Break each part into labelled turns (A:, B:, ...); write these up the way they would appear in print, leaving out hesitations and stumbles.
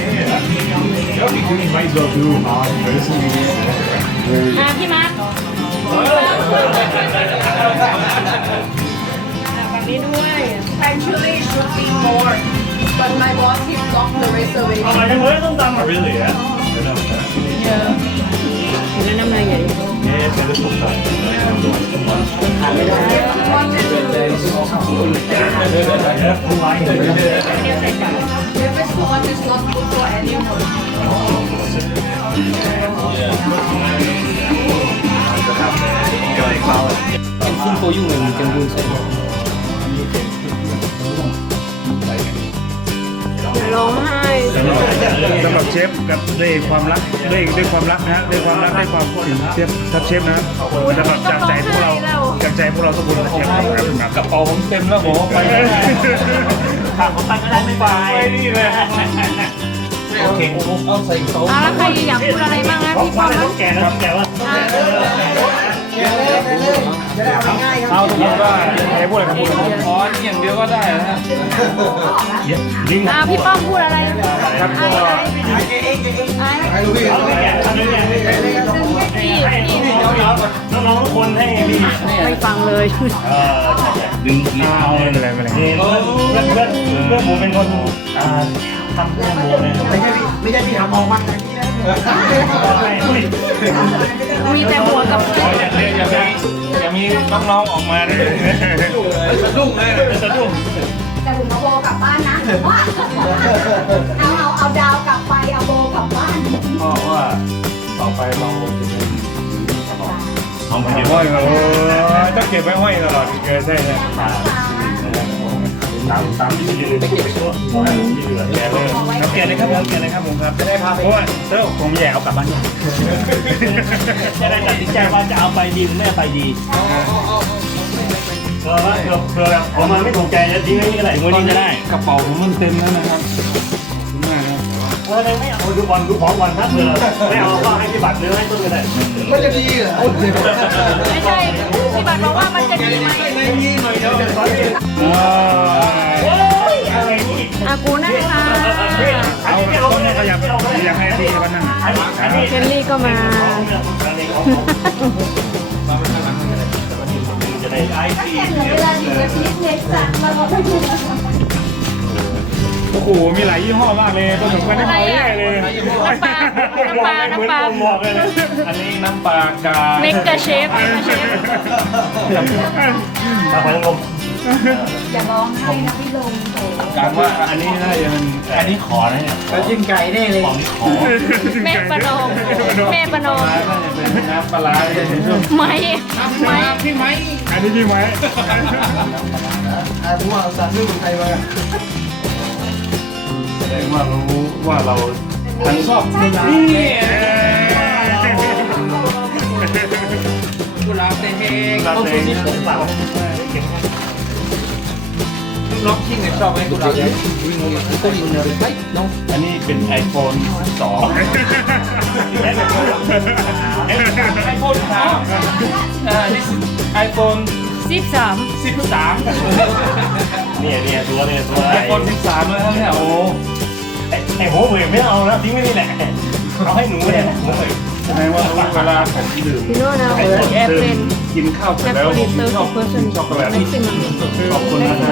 A: You might as well do hard personally.
B: พี่มาร์คฝั่งนี้ด้วย
C: Actually, it should be more, but my boss he blocked the reservation.
A: Oh, I know them done really, yeah.
C: Yeah.
B: แล้วน้ำลายใหญ่
A: Yeah, it's a little fun.
B: ขาดไม่ได้
C: Wanted to.
A: Yeah, full line.
B: เดียวใส่กัน
C: This one is not good for animals.
D: เป็นซึ่งโปรยุ่งเลยมันเป็นบุญใช่ไหม
B: ร้องไห้
E: สำหรับเชฟกับด้วยความรักด้วยความรักนะฮะด้วยความรักด้วยความถึงเชฟทับเชฟนะสำหรับจากใจพวกเราจากใจพวกเราทุกคนนะเชฟครับ
D: กระเป๋าผมเต็มแล้วผมไปถามผมไปก็ได้ไม่ไปนี่เลยโอเคเอาใส่เขา
B: แล้วใครอยากพูดอะไรบ้างนะพี่ป้อมนะ
A: แกนะแกว่า
E: เอาทุกคนว่าใครพูดอะไรกับพูด
D: อ๋อนี่อย่างเดียวก็ได้นะฮะ
A: ลิง
B: พี่ป้อมพูดอะไร
E: ครับก็
A: น้องๆทุกคนให้พี่
B: ไม่ฟังเลย
A: ดึง
E: เอาไม่เป็นไรไม่เป็นไร
A: เพื่อนหมูเป็นคนทำเพื่อนหมูเลยไม่ใช่พี่ทำมองบ้างนะพี่นะ
B: มีแต่หัวกับเพื่อน
D: อย่ามีน้องๆออกมาเลยสะดุ้งเลยสะดุ้ง
F: แต่ผมเอาโบกลับบ้านนะว่าเอาดาวกลับไปเอาโบกลับบ้าน
A: เพราะว่าต่อไปเราจะเป็นเอามาเก็บ
E: ห้อยมาโอ้ต้องเก็บไว้ห้อยตลอดเกินใช่ไหม
A: ตามที่ยืนไปเก็บตัวที่เหลือแกเลย
E: ครับเกียรติเลยครับผมเกียรติเลยครับผมครับจะได้พาไปเพราะว่าเจ้าผมแย่เอากลับบ้านยัง
A: จะได้ตัดสินใจว่าจะเอาไปดีหรือไม่ไปดีเผื่อแบบออกมาไม่ถูกใจจะทิ้งไว้นี่ก็ได้มือนี้ก็ได้
D: กระเป๋าผมมันเต็มแล้วนะครับ
A: ไม่เอาดูบอลดูของบอลถ้าเผื่อไม่เอาก็ให้พี่บัตรหรือให้ต้นก็ได้
D: มันจะดีเหรอ
B: ไม่ใช่พี่บัตรบอกว่ามันจะดีไหม
D: ไม่ดีหน่อยเดียว
A: อะไรนี่
B: กูนั่งค่ะ
E: เอาต้องขยับอยากให้พี่มานั่ง
B: เจนลี่ก็มา
A: จะได้ไอที
F: เวลาอยู่กับพิษเน็ตสั่งมาบอกให้ดู
E: โอ้โหมีหลายยี่ห้อมากเลยต้นหนุนก็ได้แย่เลย
B: น้ำปลา
A: เหมือนคนบอกเลยนะ
D: อันนี้น้ำปลากา
B: เมกะเชฟเชฟ
A: ตาพลม
F: อย่าร้องไห้นะพี่ลงโถ
D: การว่าอันนี้น่าจะเป็น
A: อันนี้ขอนะเนี่ย
D: แล้วจิ้มไก่ได้เลย
A: ของนี้ขอ
B: แม่ประนอมแม่ประนอม
D: น่าจะเป็นน้ำปลาร้าที่เป็นช่วง
B: ไหมไหม
D: พี่ไหม
E: อันนี้พี่ไหม
D: ผมว่าสั่งเรื่องไทยมา
A: แสดงว่ารู้ว่าเรา
D: ทั้งชอบกุหลาบกุหลาบเตง
A: เราเองผมเปล่า
D: น้องชิงเนี่ยชอบไหมกุหลาบเนี่ยก็ยินเลยไปน้อง
A: อันนี้เป็น iPhone 2
D: iPhone 3 this is iPhone
B: 13
D: 13
A: เนี่ยตัว
D: iPhone 13แล้วเนี่ยโอ้
A: ไอ้หัวเหวี่ยงไม่เอาแล้วทิ้งไว้นี่แหละเอาให้หนูเนี่ยหัวเหวี่ยง
D: แสดงว่าเวลาผมดื่ม
B: พี่โน่นะแอปเป็น
D: กินข้าวเสร็จ
B: แอป
D: แล้ว
B: โปรดิวเซอร์
D: ช
B: ข
D: อ
B: อบ ง person
D: ช็อกโกแลต
B: maximum
D: ขอบคุณนะครับ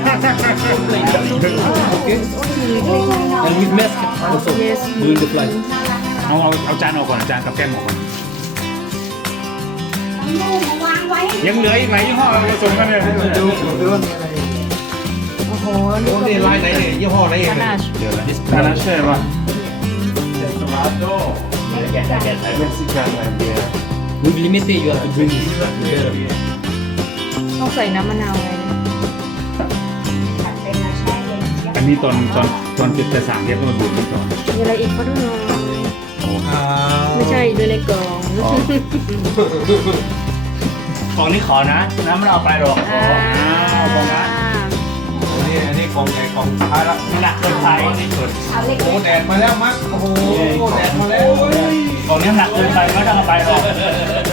D: And with mask also
B: Yes.
D: during the flight
E: เอาจานออกก่อนจานกับแก้มออกก่อน
F: ลูกมาวางไว้
E: ยังเหลืออีกหลายยี่ห้อผสมกันเลย
B: โอ้โห
D: นี่ลายไหนเนี่ยยี่ห้อไหนเอง
B: ขนาด
E: อันนั้นใช่ป่ะ
A: แกะใส่
D: Mexican idea with limited you have to drink it together
B: ต้องใส่น้ำมะนาวไว้นะ
F: เป็นมาแช่เย็น
E: อันนี้ตอนจุดแต่สามเทปก็มาดูกันก่อน
B: มีอะไรอีกก็ดูหน่อยไม่ใช่ดูในกล่อง
A: ของนี้ขอนะน้ำมันเอาไปหรอก
E: ของนะ
D: อันนี้ของใหญ่ของท้ายละ
A: หนักเกินไปนี่สุด
F: เอาเล็ก
D: โอ้แดดมาแล้วมัดโอ้โหแดดมาแล้ว
A: ของนี้หนักเกินไปไม่ต้องเอาไปหรอก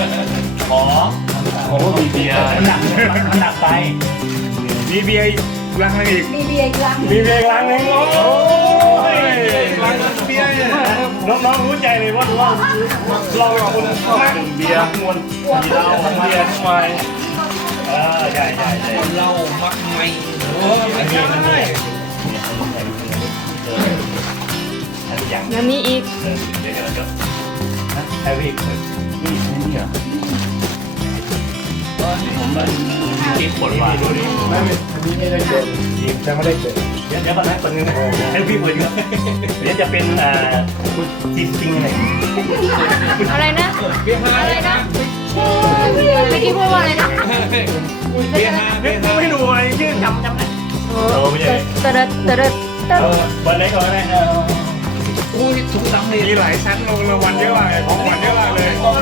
A: ขอ
D: โอ้มีเบียร์
A: มันหนักไป
E: มีเบียร์ลังนึงอีก
F: มีเบียร์อีกลัง
D: มีเพลงรังนึงโอ้ย
E: ลังเบียร์เนี่ย
D: น้องๆรู้ใจเลยว่าเราเป็นคนดื่มเบียร์มวนเราเบียร์ทำไมใช่เรามักไม่อันนี้อย่าง
B: แล้วมีอีก
D: เดี๋ยวไอ้วิกนี่เหรอผมมันคิดผลว่าดูดิ
A: ไม่อันนี้ไม่ได้เกิดจะไม่ได้เกิด
D: เดี๋ยวก่อนนะคนนึงไอ้วิกเหมือนกันเดี๋ยวจะเป็นจริงๆอะไร
B: อะไรนะอะไรนะเมื่อกี้พูดว่าอะไรนะ
D: ไม่รู้ไอ้ชื่อจำได้
B: โอ้ตะเด็ดตะเด็ดตะเด็ด
D: วันไหนก่อนนะ
E: มีหลายชั้นลงรางวัลเยอะมากเลยของรางวัลเยอะมากเลยลุ้น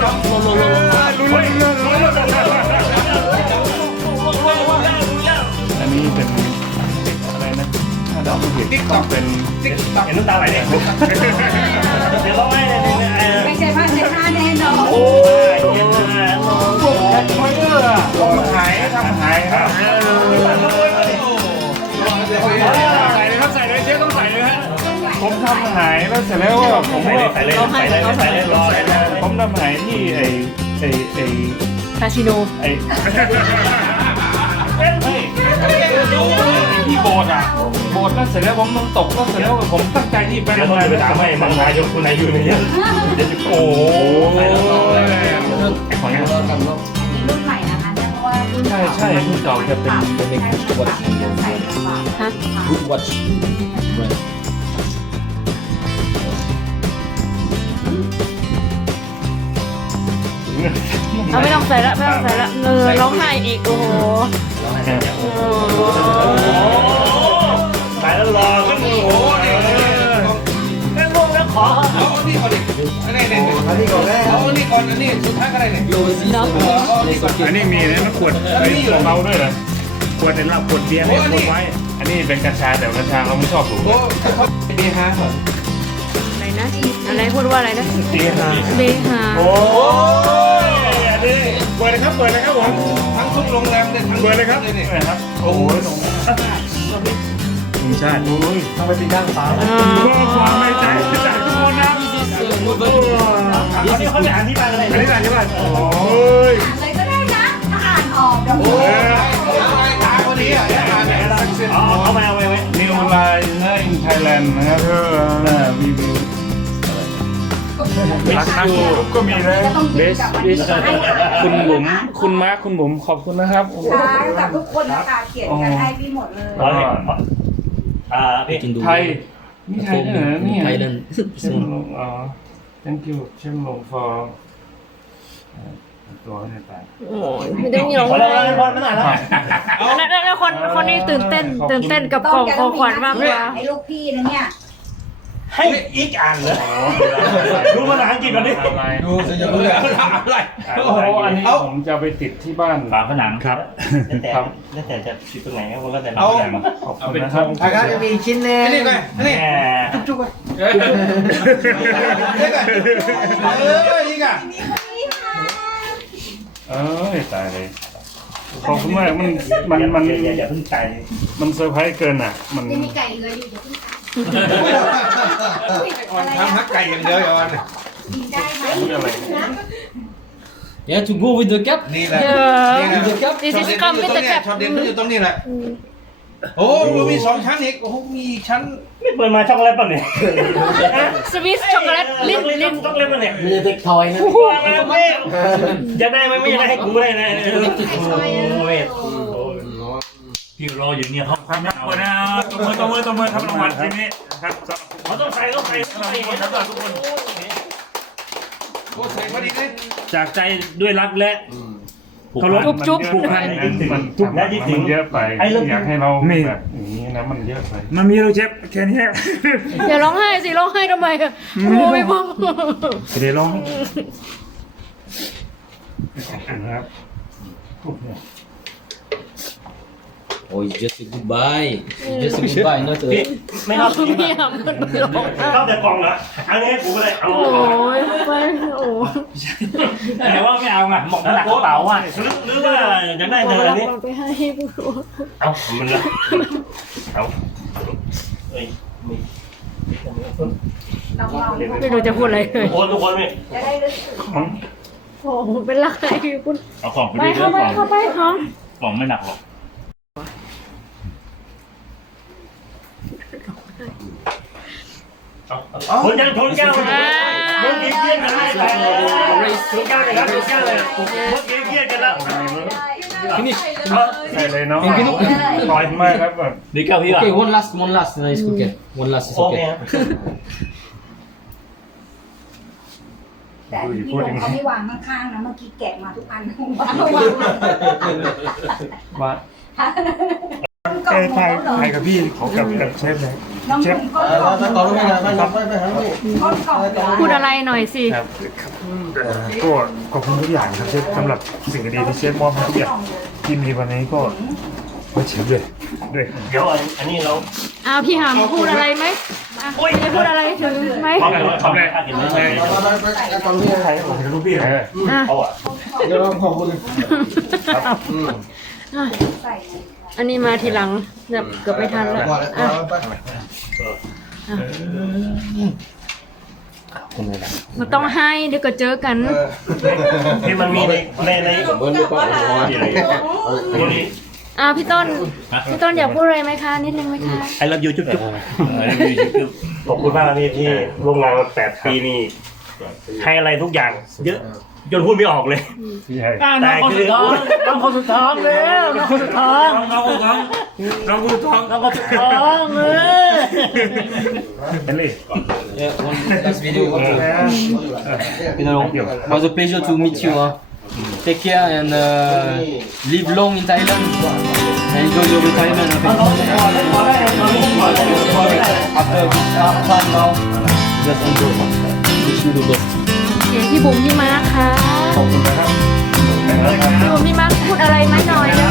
E: อันนี้เป็นอะไรนะถ้าเราไม่ผิดต้องเป็น
D: เห็นน้ำตาไหลเนี่ยเดี๋ยวต้องให้
F: ไม่ใช่ผ้าเช็ดหน้าแน่นอน
D: โอ้ยเย็นมาก
E: ต้องหายทำหายครับใส่เลยครับใส่เลยเชฟต้องใส่เลยฮะผมทำหายแล้วเสร็จแล้วผมก็
D: ใส่เลยรอเลย
E: ผมทำหายที่ไอ
B: คาสิโน
E: ไอที่โบสถ์อ่ะโบสถ์แล้วเสร็จแล้วผมต้องตกแล้วเสร็จแล้วผมตั้งใจที่ไป
D: เดี๋ยว
E: ทำ
D: ต้อง
E: งาน
D: ไปถามให้มันนายกคนไหนอยู่ในนี้จะโอ้ใส่แล้วขออนุญาต
F: รุ่นใหม่นะคะเพราะว่ารุ่น
E: ใช่รุ่นเก่าจะเป็น
F: ตัวที่ใส่ลำบาก
B: ฮะ
A: Good watch
B: เอาไม่ต้องใส่ละไม่ต้องใส่ละร้องไห้อีกโอ้โห
D: ใส่แล้วรอก็โอ้โหเนี่ยแล้วพวกแล้วขอ
A: อันนี้ก่อนแรก
E: อันนี้มีนะขวดของเราด้วยเหรอขวดเป็นเหล้าขวดเบียร์เนี่ยขวดไว้อันนี้เป็นกัญชาแต่กัญชาเขาไม่ชอบสูบ
B: อะไรนะอะไรพูดว่าอะไรนะ
E: เบียร์
B: เบฮา
D: โอ้ยอันนี้
E: เปิดเลยครับเปิดเลยครับผมทั้งทุกโรงแรมเลยทั้งเปิดเลยครับครับโอ้โหใช่
A: ต้องไปปีนด้านฟ้า
E: ก็ความในใจจากทุกคนนะ
D: อันนี้เขาจะอ่านที่บ้านอะไร
E: อันนี้อะไรใช่ป่ะโอ้ย
F: อ่านเลยก็ได้นะถ้าอ่านออกเดี๋ยว
D: เอามาเอาไว้
E: นิวไลน์ในไทยแลนด์นะครับรีวิวราคาก็มีนะ
F: ก็ต้องดึงกลับมาที่ให้
E: คุณบุ๋มคุณมาร์คคุณบุ๋มขอบคุณนะครับ
F: ค่ะกับทุกคนนะคะเขียนกันให้พี่หมดเลย
D: พี่
E: ไทยนี่ไทยเหรอนี่ไทยแลนด์
G: Thailand.
E: เช่นลงthank you เช่นลง for ตัวเนี่ยแต่
B: โอ้ยไม่ต้องมีร้อง
D: พอ
B: ไห้
D: แล้วพอไม่นานแล้ว
B: แล้วคนนี้ตื่นเต้นกับกล่องของขวัญมากกว่า
F: ให้ลูกพี่นะเนี่ย
D: ให้อีกอ่านเลยรู้ภาษาอังกฤษก่อนดิ
A: ดูจะจะรู้เลยอะไร
E: โอ้โหอันนี้ผมจะไปติดที่บ้าน
D: ฝาผนัง
E: ครับ
D: แล้วแต่จะติดตรงไหนก็แล้วแต่
E: ขอบคุณนะครับ
A: อาการจะมีชิ้นเน่นี่ไงนี่
D: จุ๊บไป
A: นี่ไง
E: เอ้ยตายเลยขอบคุณมากมัน
D: อย่าเพิ่งใจ
E: มันเซอร์ไพรส์เกินอ่ะมัน
F: ยังมีไก่เหลืออยู่อย่าเพิ่งท
A: ทำฮักไก่อย่างเดียวอ่อน
F: กินได้ไหม
E: อะไร
G: Yeah, to go with the cap.
A: นี่แหละ
G: With the cap.
B: This is come with the cap
A: ช็อตเด่นก็อยู่ตรงนี้แหละโอ้มี2ชั้นอีกโอ้มีชั้น
D: ไม่เปิดมาช็อกโกแลตป่ะเนี่ย
B: สวิสช็อกโกแลตลิ้น
D: ช็อกโกแลตป่ะเนี่ย
A: มีเด็กทอยนะ
D: ไม่จะได้ไหมไม่อยากให้กูได้นะพี่รออยู่เนี่ยเขา
E: ครับขอบคุณนะตัวมือทำรางวัลทีนี้ครับ
D: เขาต้องใส่ต้องใส่ต้องใส่
E: ครับทุกคน
A: โอ้ใส่พอดีเลย
D: จากใจด้วยรักและ
E: เขาลดจุ๊บผูกพันมันทุกอย่างมันเยอะไปอยากให้เราแบบอย่างนี้นะมันเยอะไปมันมีเราเจ็บแค่นี้
B: อย่าร้องไห้สิร้องไห้ทำไมอะโอ้ยพ่อ
E: เดี๋ยวร้องนะครับ
G: Oh, it's just a goodbye. It's just a goodbye, not
D: พี่
G: a.
D: ไม่เอา
B: เนี่ยมันร้องไห้
D: เข้าแต่กล่องเหรออันนี้กูก็เลยเอา
B: โอ้ยไปโอ้
D: แต่ว่าไม่เอาไงหมกหนักกระเป๋าอ่ะหรือว่าอยากได้เธออันนี้
B: ไปให้ผู้รู้
D: เอามันละเอาเอ้ย
F: ลอง
B: ไม่รู้จะพูดอะไรเลย
D: ทุกคนนี่
F: จะได้รู้สึก
B: โอ้โหเป็นไรคุณ
D: เอาของไป
B: ไป
D: ด้วย
B: เข้าไปเข้าไปห้อง
D: กล่องไม่หนักหรอกคนยังชนแก้วเลยเมื่อกี้เครียดกันแล้วชนแก้วเลยครับชนแก้วเลยเมื่อกี้เครียดกันแล้ว
G: Finish.
E: ใส่เลยเนาะ
G: Thank you.
E: ปล่อยไม่ครับแบบ
D: ดีแก้วพี่อ่ะ
G: Okay, one last. It's okay. One last is
D: โอเค
G: okay.
F: แต่พี่ลงเขาไม่วางข้างๆนะเมื่อกี้แกะมาทุกอันวาง
E: ว่า
F: ก่อน
E: ถ่ายกับพี่ขอกับเชฟเลย
F: น้อง
E: เชฟ
F: ผมก็ก่อน
B: พูดอะไรหน่อยสิ
E: ครับก็ขอบคุณทุกอย่างครับเชฟสำหรับสิ่งดีๆที่เชฟมอบให้ทุกอย่างที่มีวันนี้ก็มาเชฟด้วย
D: เดี๋ยวอันนี้เรา
B: อ้าวพี่หำพูดอะไรไหมจะพูดอะไรถึงไหม
D: ทำอะไรกินไม่ใช่
E: ใครผมจะรู้พี่
D: เขาอ่ะ
F: ใส่
B: อันนี้มาทีหลังแบบเกือบไม่ทันแล้วอ่ะ มันต้องให้เดี๋ยวก็เจอกัน
D: ที่มันมีใน
B: พี่ต้นอยากพูดอะไรไหมคะนิดนึงไหมคะ
D: ไอรับยูจุ๊บขอบคุณมากที่ร่วมงานมา8 ปีนี่ให้อะไรทุกอย่าง เยอะจนพูดไม่ออกเลยแต่คือน้องคนสุดท้องแล้วน้องคนสุดท้อง
E: เป็นเลย
G: Yeah, one last video. Was a pleasure to meet you. Take care and live long in Thailand. And enjoy your retirement. After a bit fun now, just enjoy. Wish you the best.
B: โอเคพี่บุ๋มพี่มาร์คค่ะ
E: ขอบคุณนะครับ
B: พี่บุ๋มพี่มาร์คพูดอะไรไหมหน่อยนะ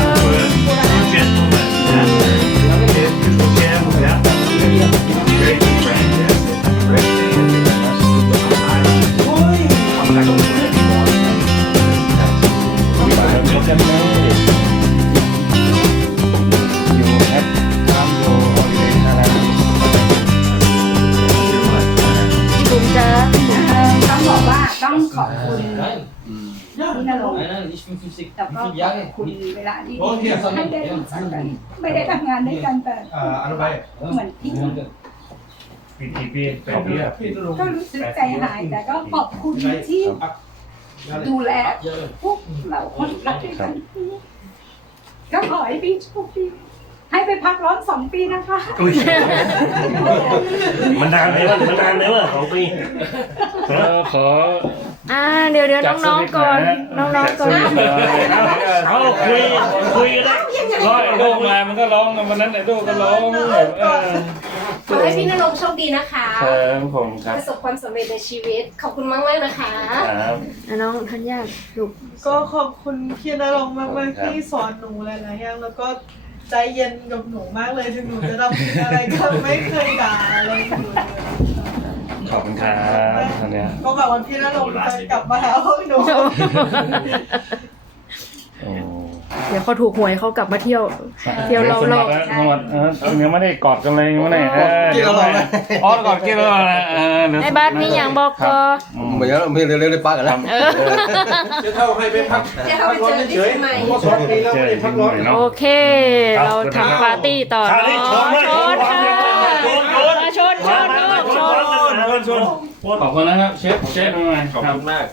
B: พี่บุ๋มจ้า
F: ต้องบอกว่าต้องขอบคุณพี่นรงค์
G: Nein, ich bin 50.
F: แต่ก็
G: Wie
F: ข
G: viele
F: อบ
G: Jahre?
F: คุณเวลาที่ให้ได้รู้จักกันไม่ได้ทำงานด้วยกันแต่เหมือนพี่
E: ปีขอบคุณครับ
F: ก็รู้สึกใจหายแต่ก็ขอบคุณที่ดูแลพวกเราคนรักด้วยกันก็ขอให้พี่โชคดีให้ไปพักร้อน2 ปีนะคะ
D: มันนานเลยว่ะ2 ปี
E: ขอ
B: เดี๋ยวน้องๆก่อนน้องๆก่อน
D: เขาคุยกันได้
E: ร้อยโดมามันก็ร้องวันนั้นไอ้โดก็ร้อง
H: ขอให้พี่นรงค์โชคดีนะคะ
E: ผมครับ
H: ประสบความสำเร็จในชีวิต ขอบคุณมากๆนะคะ
B: น้องธัญญาลูก
C: ก็ขอบคุณพี่นรงค์มากๆที่สอนหนูหลายๆอย่างแล้วก็ใจเย็นกับหนูมากเลยถึงหนูจะทำผิดอะไรก็ไม่เคยด่าอะไรหนูเลย
E: ขอบคุณครับอันเนี้ย
C: ก็แบบวันพี่นรงค์จะกลับมาหาพวกหนู
B: เดี๋ยวเขาถูกหวยเขากลับมาเที่ยวเรา
E: สวัสดียังไม่ได้กอดกันเลยยังไม่ได้กินแล้วเลยอ๋อกอดกินแล้วนะ
B: ในบ้านมีอย่างบอกก็
I: เหมือนกันเร็วๆป้ากันแล้ว
D: จะเข้าให้ไปพัก
H: จะเข้าไปเจอที่เชียงใหม่
E: เจอพักร้อนเนาะ
B: โอเค เราทำปาร์ตี้ต่อชนค่ะชน
E: ขอบคุณนะครับเชฟขอบคุณมาก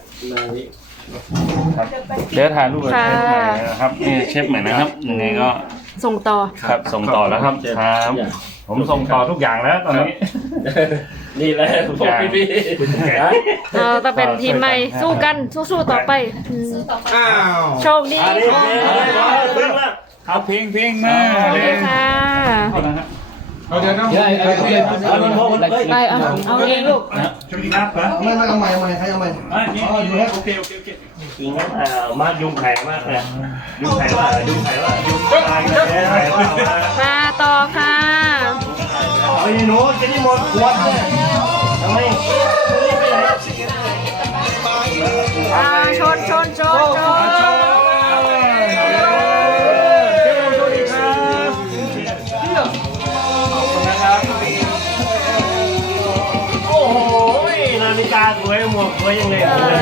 E: เดี๋ยวถ่ายรูปกับเชฟใหม่นะครับนี่เชฟใหม่นะครับยังไงก็
B: ส่งต่อ
E: ครับส่งต่อแล้วครับครับผมส่งต่อทุกอย่างแล้วตอนนี้
D: นี่แหละพวกพี่
B: เราต้องเป็นทีมใหม่สู้กันสู้ๆต่อไปโชคดี
E: เอาเพลงมา
B: โชคดีค่ะ
I: เอาเดี๋ยวนะ
B: ไปเอาเองลูก
E: สวัสดีครับ
I: ไม่เอาใหม่ใครเอาใหม่อยู่แล้วโอเค
D: จริงนะมายุงไข่มากเลยยุงไข่ว่า
B: มาต่อค่ะ
D: ไอ้หนูจะนี่หมดขวดเลยทำไม
B: ชน
E: สวัสดีครับ
D: วยยังเลย